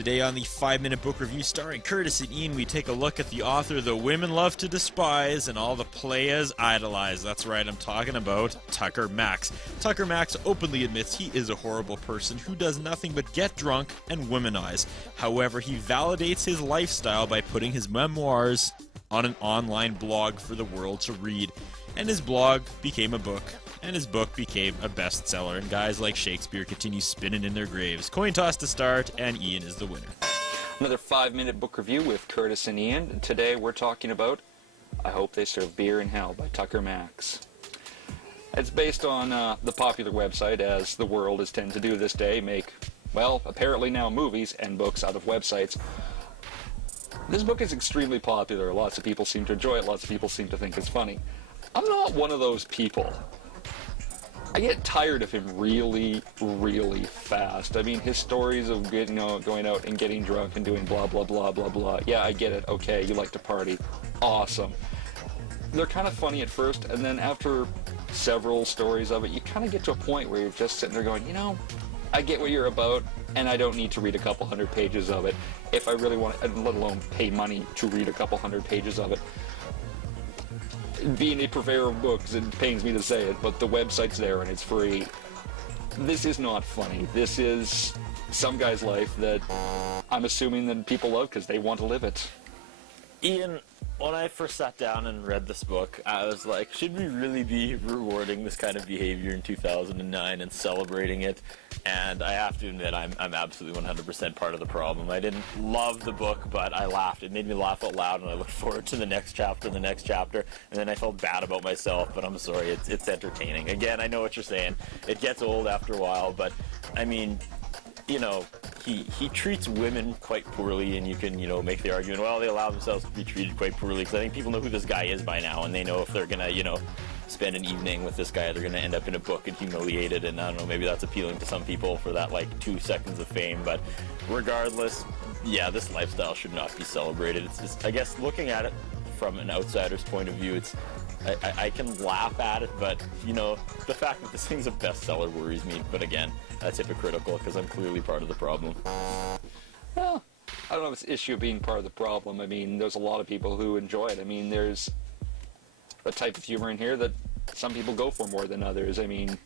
Today on the 5-Minute Book Review starring Curtis and Ian, we take a look at the author the women love to despise and all the players idolize. That's right, I'm talking about Tucker Max. Tucker Max openly admits he is a horrible person who does nothing but get drunk and womanize. However, he validates his lifestyle by putting his memoirs on an online blog for the world to read. And his blog became a book. And his book became a bestseller, and guys like Shakespeare continue spinning in their graves. Coin toss to start, and Ian is the winner. Another 5-minute book review with Curtis and Ian. And today we're talking about I Hope They Serve Beer in Hell by Tucker Max. It's based on the popular website, as the world is tend to do this day, make, well, apparently now movies and books out of websites. This book is extremely popular. Lots of people seem to enjoy it. Lots of people seem to think it's funny. I'm not one of those people. I get tired of him really, really fast. I mean, his stories of going out and getting drunk and doing blah, blah, blah, blah, blah. Yeah, I get it. Okay, you like to party. Awesome. They're kind of funny at first, and then after several stories of it, you kind of get to a point where you're just sitting there going, I get what you're about, and I don't need to read a couple hundred pages of it if I really want to, let alone pay money to read a couple hundred pages of it. Being a purveyor of books, it pains me to say it, but the website's there and it's free. This is not funny. This is some guy's life that I'm assuming that people love because they want to live it. Ian, when I first sat down and read this book, I was like, should we really be rewarding this kind of behavior in 2009 and celebrating it? And I have to admit, I'm absolutely 100% part of the problem. I didn't love the book, but I laughed. It made me laugh out loud, and I looked forward to the next chapter, and then I felt bad about myself, but I'm sorry, it's entertaining. Again, I know what you're saying. It gets old after a while, but, I mean, he treats women quite poorly, and you can, make the argument, well, they allow themselves to be treated quite poorly, because I think people know who this guy is by now, and they know if they're going to, spend an evening with this guy, they're going to end up in a book and humiliated, and I don't know, maybe that's appealing to some people for that, 2 seconds of fame, but regardless, yeah, this lifestyle should not be celebrated. It's just, I guess, looking at it from an outsider's point of view, I can laugh at it, but, the fact that this thing's a bestseller worries me. But again, that's hypocritical because I'm clearly part of the problem. Well, I don't know if it's an issue of being part of the problem. I mean, there's a lot of people who enjoy it. I mean, there's a type of humor in here that some people go for more than others. I mean,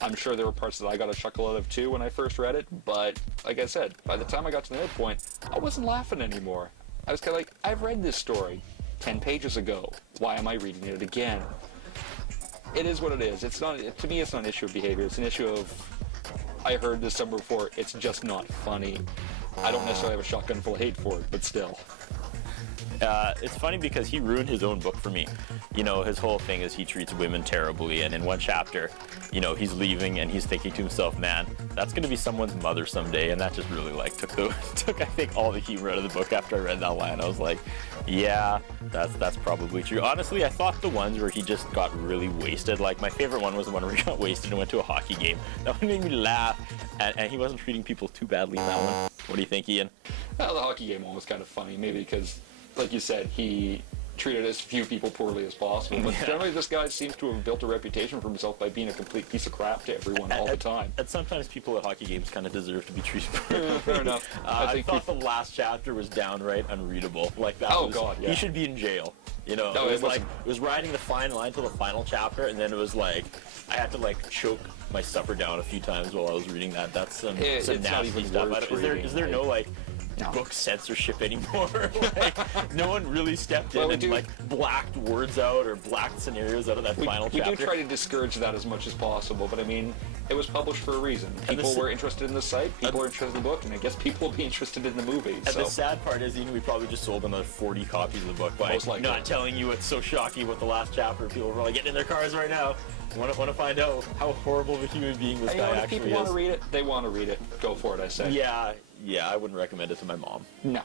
I'm sure there were parts that I got a chuckle out of too when I first read it, but like I said, by the time I got to the midpoint, I wasn't laughing anymore. I was kind of like, I've read this story 10 pages ago. Why am I reading it again? It is what it is. It's not, to me, it's not an issue of behavior. It's an issue of, I heard this somewhere before, it's just not funny. I don't necessarily have a shotgun full of hate for it, but still. It's funny because he ruined his own book for me. His whole thing is he treats women terribly, and in one chapter, he's leaving and he's thinking to himself, man, that's going to be someone's mother someday, and that just really took I think all the humor out of the book after I read that line. I was like, yeah, that's probably true. Honestly, I thought the ones where he just got really wasted, my favorite one was the one where he got wasted and went to a hockey game. That one made me laugh, and he wasn't treating people too badly in that one. What do you think, Ian? Well, the hockey game one was kind of funny, maybe because, like you said, he treated as few people poorly as possible. But generally, this guy seems to have built a reputation for himself by being a complete piece of crap to everyone all the time. And sometimes people at hockey games kind of deserve to be treated poorly. Yeah, fair enough. I thought the last chapter was downright unreadable. God, yeah. He should be in jail. It was riding the fine line till the final chapter, and then it was I had to choke my supper down a few times while I was reading that. That's some nasty stuff. Is there no book censorship anymore? No one really stepped in and blacked words out or blacked scenarios out of that final chapter. We do try to discourage that as much as possible, but I mean, it was published for a reason. People were interested in the site, people were interested in the book, and I guess people will be interested in the movie. And the sad part is, we probably just sold another 40 copies of the book by not telling you what's so shocking about the last chapter. People are probably getting in their cars right now. Want to find out how horrible of a human being this guy actually is. If people want to read it, they want to read it. Go for it, I say. Yeah, I wouldn't recommend it to my mom. No.